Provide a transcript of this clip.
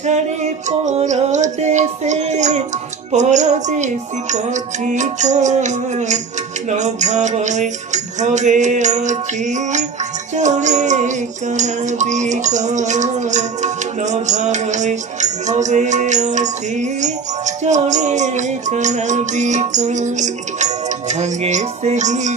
ছাড়ি পরদেশে পরদেশী পথিক ন ভাবই ভবে অছি চড়ে কানাবিক ন ভাবই ভবে অছি চড়ে কানাবিক ভাঙে ସେହି